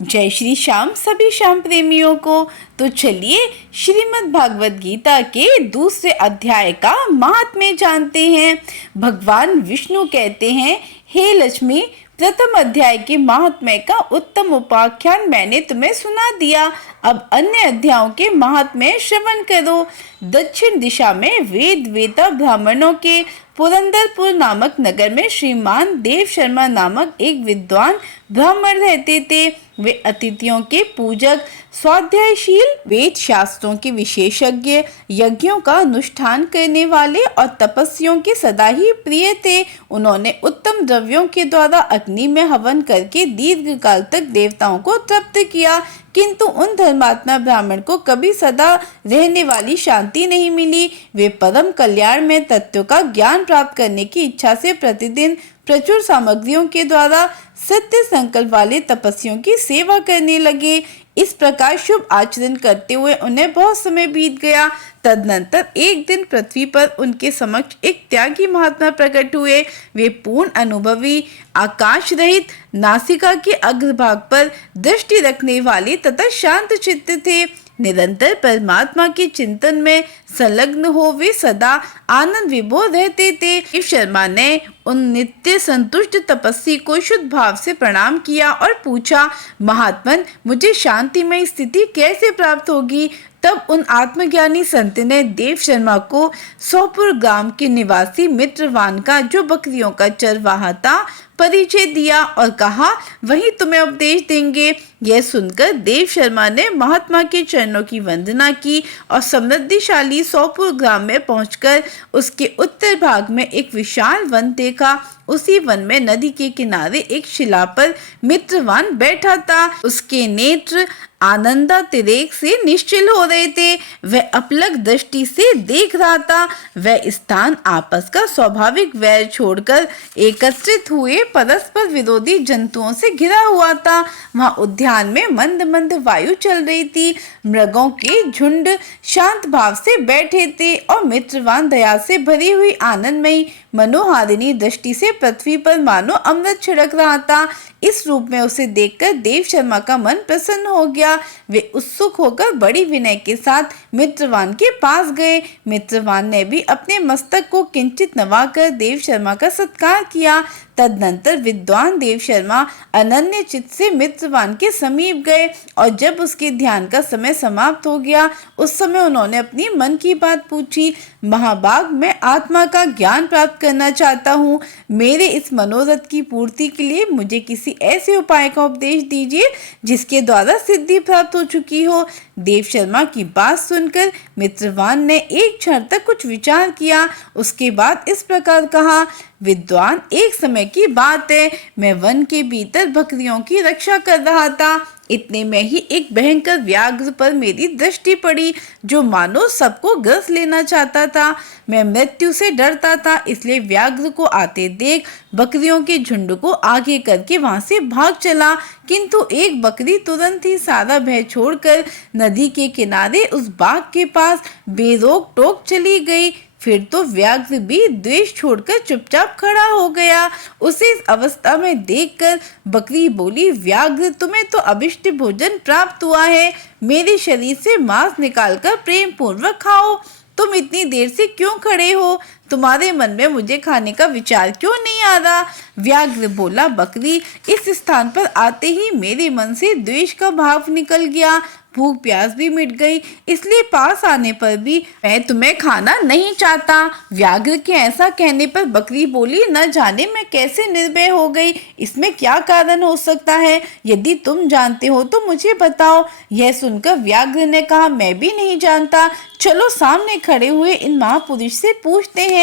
जय श्री श्याम सभी श्याम प्रेमियों को। तो चलिए श्रीमद् भागवत गीता के दूसरे अध्याय का महात्म्य जानते हैं। भगवान विष्णु कहते हैं, हे लक्ष्मी, प्रथम अध्याय के महात्म्य का उत्तम उपाख्यान मैंने तुम्हें सुना दिया। अब अन्य अध्यायों के महात्म्य श्रवण करो। दक्षिण दिशा में वेद वेता ब्राह्मणों के पुरंदरपुर नामक नगर में श्रीमान देव शर्मा नामक एक विद्वान ब्राह्मण रहते थे। वे अतिथियों के पूजक, स्वाध्यायशील, वेद शास्त्रों के विशेषज्ञ, यज्ञों का अनुष्ठान करने वाले और तपस्वियों के सदा ही प्रिय थे। उन्होंने उत्तम द्रव्यों के द्वारा अग्नि में हवन करके दीर्घ काल तक देवताओं को तृप्त किया, किंतु उन धर्मात्मा ब्राह्मण को कभी सदा रहने वाली शांति नहीं मिली। वे परम कल्याण में तत्व का ज्ञान प्राप्त करने की इच्छा से प्रतिदिन प्रचुर सामग्रियों के द्वारा सत्य संकल्प वाले तपस्वियों की सेवा करने लगे। इस प्रकार शुभ आचरण करते हुए उन्हें बहुत समय बीत गया। तदनंतर एक दिन पृथ्वी पर उनके समक्ष एक त्यागी महात्मा प्रकट हुए। वे पूर्ण अनुभवी, आकाश रहित, नासिका के अग्रभाग पर दृष्टि रखने वाले तथा शांत चित्त थे। निरंतर परमात्मा के चिंतन में संलग्न हो वे सदा आनंद विभोर रहते थे। शिव शर्मा ने उन नित्य संतुष्ट तपस्वी को शुद्ध भाव से प्रणाम किया और पूछा, महात्मन, मुझे शांतिमय स्थिति कैसे प्राप्त होगी? तब उन आत्मज्ञानी संत ने देव शर्मा को सोपुर गांव के निवासी मित्रवान का, जो बकरियों का चरवाहा था, परिचय दिया और कहा, वही तुम्हें उपदेश देंगे। यह सुनकर देव शर्मा ने महात्मा के चरणों की वंदना की और समृद्धिशाली सोपुर ग्राम में पहुंचकर उसके उत्तर भाग में एक विशाल वन देखा। उसी वन में नदी के किनारे एक शिला पर मित्रवान बैठा था। उसके नेत्र आनंदातिरेक से निश्चल हो रहे थे। वह अपलक दृष्टि से देख रहा था। वह स्थान आपस का स्वाभाविक वैर छोड़कर एकत्रित हुए परस्पर विरोधी जंतुओं से घिरा हुआ था। वहाँ उद्यान में मंद मंद वायु चल रही थी। मृगों के झुंड शांत भाव से बैठे थे और मित्रवान दया से भरी हुई आनंदमयी मनोहारिणी दृष्टि से पृथ्वी पर मानो अमृत छिड़क रहा था। इस रूप में उसे देखकर देव शर्मा का मन प्रसन्न हो गया। वे उत्सुक होकर बड़ी विनय के साथ मित्रवान के पास गए। मित्रवान ने भी अपने मस्तक को किंचित नवाकर देव शर्मा का सत्कार किया। तदनंतर विद्वान देव शर्मा अनन्य चित्त से मित्रवान के समीप गए और जब उसके ध्यान का समय समाप्त हो गया, उस समय उन्होंने अपनी मन की बात पूछी। महाभाग, मैं आत्मा का ज्ञान प्राप्त करना चाहता हूँ। मेरे इस मनोरथ की पूर्ति के लिए मुझे किसी ऐसे उपाय का उपदेश दीजिए जिसके द्वारा सिद्धि प्राप्त हो चुकी हो। देव शर्मा की बात सुनकर मित्रवान ने एक क्षण तक कुछ विचार किया। उसके बाद इस प्रकार कहा, विद्वान, एक समय की बात है, मैं वन के भीतर बकरियों की रक्षा कर रहा था। इतने में ही एक भयंकर व्याघ्र पर मेरी दृष्टि पड़ी, जो मानो सबको ग्रस लेना चाहता था। मैं मृत्यु से डरता था, इसलिए व्याघ्र को आते देख बकरियों के झुंड को आगे करके वहां से भाग चला, किंतु एक बकरी तुरंत ही सारा भय छोड़कर नदी के किनारे उस बाग के पास बेरोक टोक चली गई। फिर तो व्याघ्र भी द्वेष छोड़कर चुपचाप खड़ा हो गया। उसे इस अवस्था में देखकर बकरी बोली, व्याघ्र, तुम्हें तो अभिष्ट भोजन प्राप्त हुआ है। मेरे शरीर से मांस निकालकर प्रेम पूर्वक खाओ। तुम इतनी देर से क्यों खड़े हो? तुम्हारे मन में मुझे खाने का विचार क्यों नहीं आ रहा? व्याघ्र बोला, बकरी, इस स्थान पर आते ही मेरे मन से द्वेष का भाव निकल गया। भूख प्यास भी मिट गई, इसलिए पास आने पर भी मैं तुम्हें खाना नहीं चाहता। व्याघ्र के ऐसा कहने पर बकरी बोली, न जाने मैं कैसे निर्भय हो गई। इसमें क्या कारण हो सकता है? यदि तुम जानते हो तो मुझे बताओ। यह सुनकर व्याघ्र ने कहा, मैं भी नहीं जानता। चलो सामने खड़े हुए इन महापुरुष से पूछते हैं।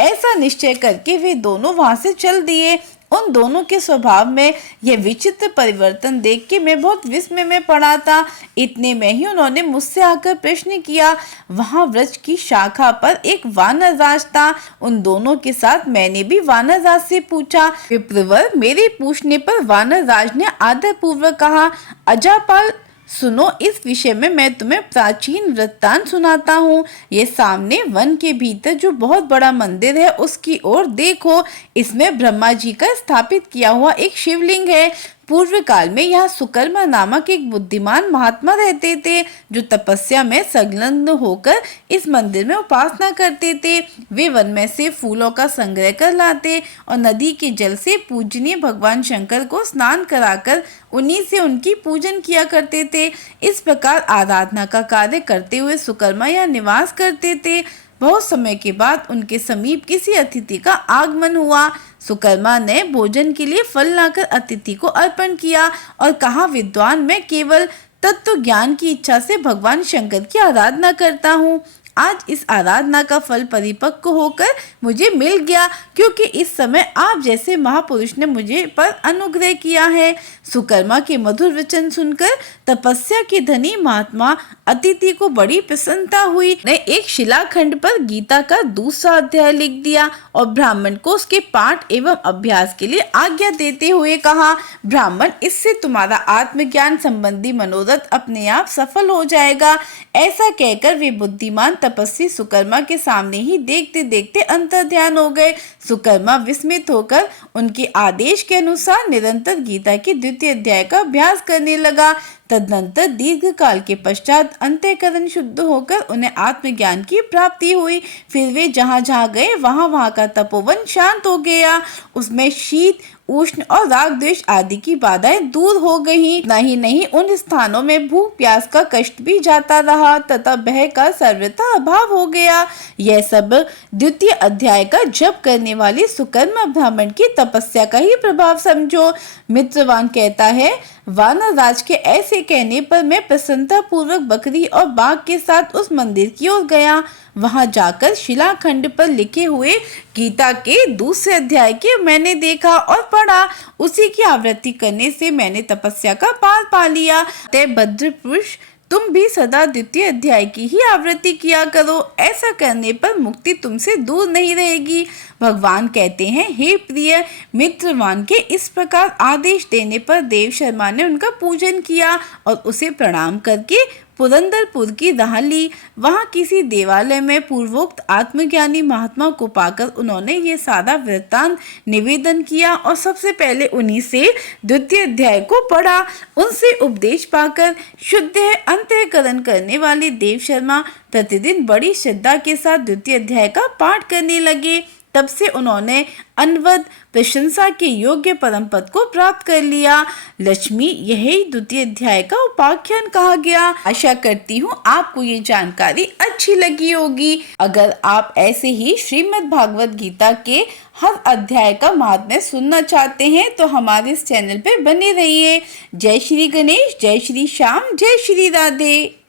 ऐसा निश्चय करके वे दोनों वहां से चल दिए। उन दोनों के स्वभाव में यह विचित्र परिवर्तन देख के मैं बहुत विस्मय में पड़ा था। इतने में ही उन्होंने मुझसे आकर प्रश्न किया। वहां वृक्ष की शाखा पर एक वानर राज था। उन दोनों के साथ मैंने भी वानर राज से पूछा। विप्रवर, मेरे पूछने पर वानर राज ने आदर पूर्वक कहा, अजापाल, सुनो, इस विषय में मैं तुम्हें प्राचीन वृत्तांत सुनाता हूँ। ये सामने वन के भीतर जो बहुत बड़ा मंदिर है, उसकी ओर देखो। इसमें ब्रह्मा जी का स्थापित किया हुआ एक शिवलिंग है। पूर्व काल में यहाँ सुकर्मा नामक एक बुद्धिमान महात्मा रहते थे जो तपस्या में संलग्न होकर इस मंदिर में उपासना करते थे। वे वन में से फूलों का संग्रह कर लाते और नदी के जल से पूजनीय भगवान शंकर को स्नान कराकर उन्हीं से उनकी पूजन किया करते थे। इस प्रकार आराधना का कार्य करते हुए सुकर्मा यहाँ निवास करते थे। बहुत समय के बाद उनके समीप किसी अतिथि का आगमन हुआ। सुकर्मा ने भोजन के लिए फल लाकर अतिथि को अर्पण किया और कहा, विद्वान, मैं केवल तत्व ज्ञान की इच्छा से भगवान शंकर की आराधना करता हूँ। आज इस आराधना का फल परिपक्व होकर मुझे मिल गया, क्योंकि इस समय आप जैसे महापुरुष ने मुझे पर अनुग्रह किया है। सुकर्मा के मधुर वचन सुनकर तपस्या के धनी महात्मा अतिथि को बड़ी प्रसन्नता हुई। ने एक शिलाखंड पर गीता का दूसरा अध्याय लिख दिया और ब्राह्मण को उसके पाठ एवं अभ्यास के लिए आज्ञा देते हुए कहा, ब्राह्मण, इससे तुम्हारा आत्मज्ञान संबंधी मनोरथ अपने आप सफल हो जाएगा। ऐसा कहकर वे बुद्धिमान तपस्वी सुकर्मा के सामने ही देखते देखते अंतर्ध्यान हो गए। सुकर्मा विस्मित होकर उनके आदेश के अनुसार निरंतर गीता के द्वितीय अध्याय का अभ्यास करने लगा। तदनंतर दीर्घ काल के पश्चात अंतःकरण शुद्ध होकर उन्हें आत्मज्ञान की प्राप्ति हुई। फिर वे जहाँ जहाँ गए वहाँ का तपोवन शांत हो गया। उसमें शीत, उष्ण और राग द्वेष आदि की बाधाएं दूर हो गई। नहीं उन स्थानों में भूख प्यास का कष्ट भी जाता रहा तथा भय का सर्वथा अभाव हो गया। यह सब द्वितीय अध्याय का जप करने वाली सुकर्मा ब्राह्मण की तपस्या का ही प्रभाव समझो। मित्रवान कहता है, वानर राज के ऐसे कहने पर मैं प्रसन्नता पूर्वक बकरी और बाघ के साथ उस मंदिर की ओर गया। वहां जाकर शिलाखंड पर लिखे हुए गीता के दूसरे अध्याय के मैंने देखा और पढ़ा। उसी की आवृत्ति करने से मैंने तपस्या का पार पा लिया। ते भद्र पुरुष, तुम भी सदा द्वितीय अध्याय की ही आवृत्ति किया करो। ऐसा करने पर मुक्ति तुमसे दूर नहीं रहेगी। भगवान कहते हैं, हे प्रिय मित्रवान के इस प्रकार आदेश देने पर देव शर्मा ने उनका पूजन किया और उसे प्रणाम करके पुरंदरपुर की राह ली। वहां किसी देवालय में पूर्वोक्त आत्मज्ञानी महात्मा को पाकर उन्होंने ये सारा वृत्तांत निवेदन किया और सबसे पहले उन्हीं से द्वितीय अध्याय को पढ़ा। उनसे उपदेश पाकर शुद्ध अंतःकरण करने वाले देव शर्मा प्रतिदिन बड़ी श्रद्धा के साथ द्वितीय अध्याय का पाठ करने लगे। तब से उन्होंने अनवद प्रशंसा के योग्य परम पद को प्राप्त कर लिया। लक्ष्मी, यही द्वितीय अध्याय का उपाख्यान कहा गया। आशा करती हूँ आपको ये जानकारी अच्छी लगी होगी। अगर आप ऐसे ही श्रीमद् भागवत गीता के हर अध्याय का महात्म्य सुनना चाहते हैं तो हमारे इस चैनल पे बने रहिए। जय श्री गणेश, जय श्री श्याम, जय श्री राधे।